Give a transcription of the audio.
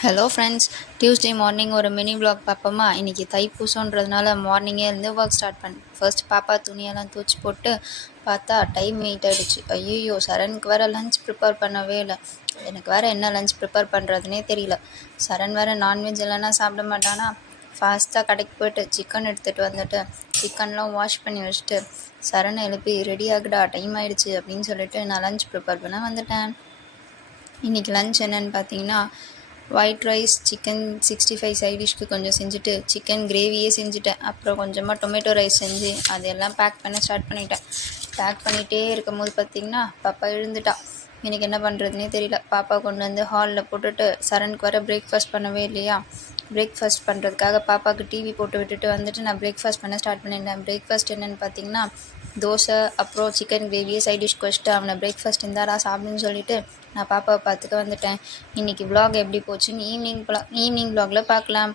Hello friends. Tuesday morning ஒரு mini vlog பார்ப்போமா? இன்றைக்கி தைப்பூசன்றதுனால மார்னிங்கே இருந்து ஒர்க் ஸ்டார்ட் பண்ணேன். ஃபர்ஸ்ட் பாப்பா துணியெல்லாம் துவச்சி போட்டு பார்த்தா டைம் 8 ஆகிடுச்சு. ஐயோ, சரணுக்கு வேறு லஞ்ச் ப்ரிப்பேர் பண்ணவே இல்லை. எனக்கு வேறு என்ன லஞ்ச் ப்ரிப்பேர் பண்ணுறதுனே தெரியல. சரண் வேறு நான்வெஜ் இல்லைன்னா சாப்பிட மாட்டானா. ஃபாஸ்ட்டாக கடைக்கு போய்ட்டு சிக்கன் எடுத்துகிட்டு வந்துட்டு சிக்கன்லாம் வாஷ் பண்ணி வச்சுட்டு சரணை எழுப்பி ரெடி ஆகுடா, டைம் ஆகிடுச்சு அப்படின்னு சொல்லிட்டு நான் லஞ்ச் ப்ரிப்பேர் பண்ண வந்துட்டேன். இன்றைக்கி லஞ்ச் என்னென்னு பார்த்தீங்கன்னா, ஒயிட் ரைஸ், சிக்கன் 65 சைட் டிஷ்க்கு கொஞ்சம் செஞ்சுட்டு சிக்கன் கிரேவியே செஞ்சுட்டேன். அப்புறம் கொஞ்சமாக டொமேட்டோ ரைஸ் செஞ்சு அதையெல்லாம் பேக் பண்ண ஸ்டார்ட் பண்ணிட்டேன். பேக் பண்ணிகிட்டே இருக்கும்போது பார்த்திங்கன்னா பாப்பா எழுந்துட்டா. எனக்கு என்ன பண்ணுறதுனே தெரியல. பாப்பா கொண்டு வந்து ஹாலில் போட்டுட்டு சரணுக்கு வர பிரேக்ஃபாஸ்ட் பண்ணவே இல்லையா. பிரேக்ஃபாஸ்ட் பண்ணுறதுக்காக பாப்பாவுக்கு டிவி போட்டு விட்டுட்டு வந்துட்டு நான் பிரேக்ஃபாஸ்ட் பண்ண ஸ்டார்ட் பண்ணிட்டேன். பிரேக்ஃபாஸ்ட் என்னென்னு பார்த்தீங்கன்னா தோசை, அப்புறம் சிக்கன் கிரேவியே சைட் டிஷ்க்கு வச்சுட்டு அவனை பிரேக்ஃபாஸ்ட் இருந்தாரா சாப்பிடுன்னு சொல்லிவிட்டு நான் பாப்பாவை பார்த்துக்க வந்துட்டேன். இன்றைக்கி vlog எப்படி போச்சுன்னு ஈவினிங் vlogல பார்க்கலாம்.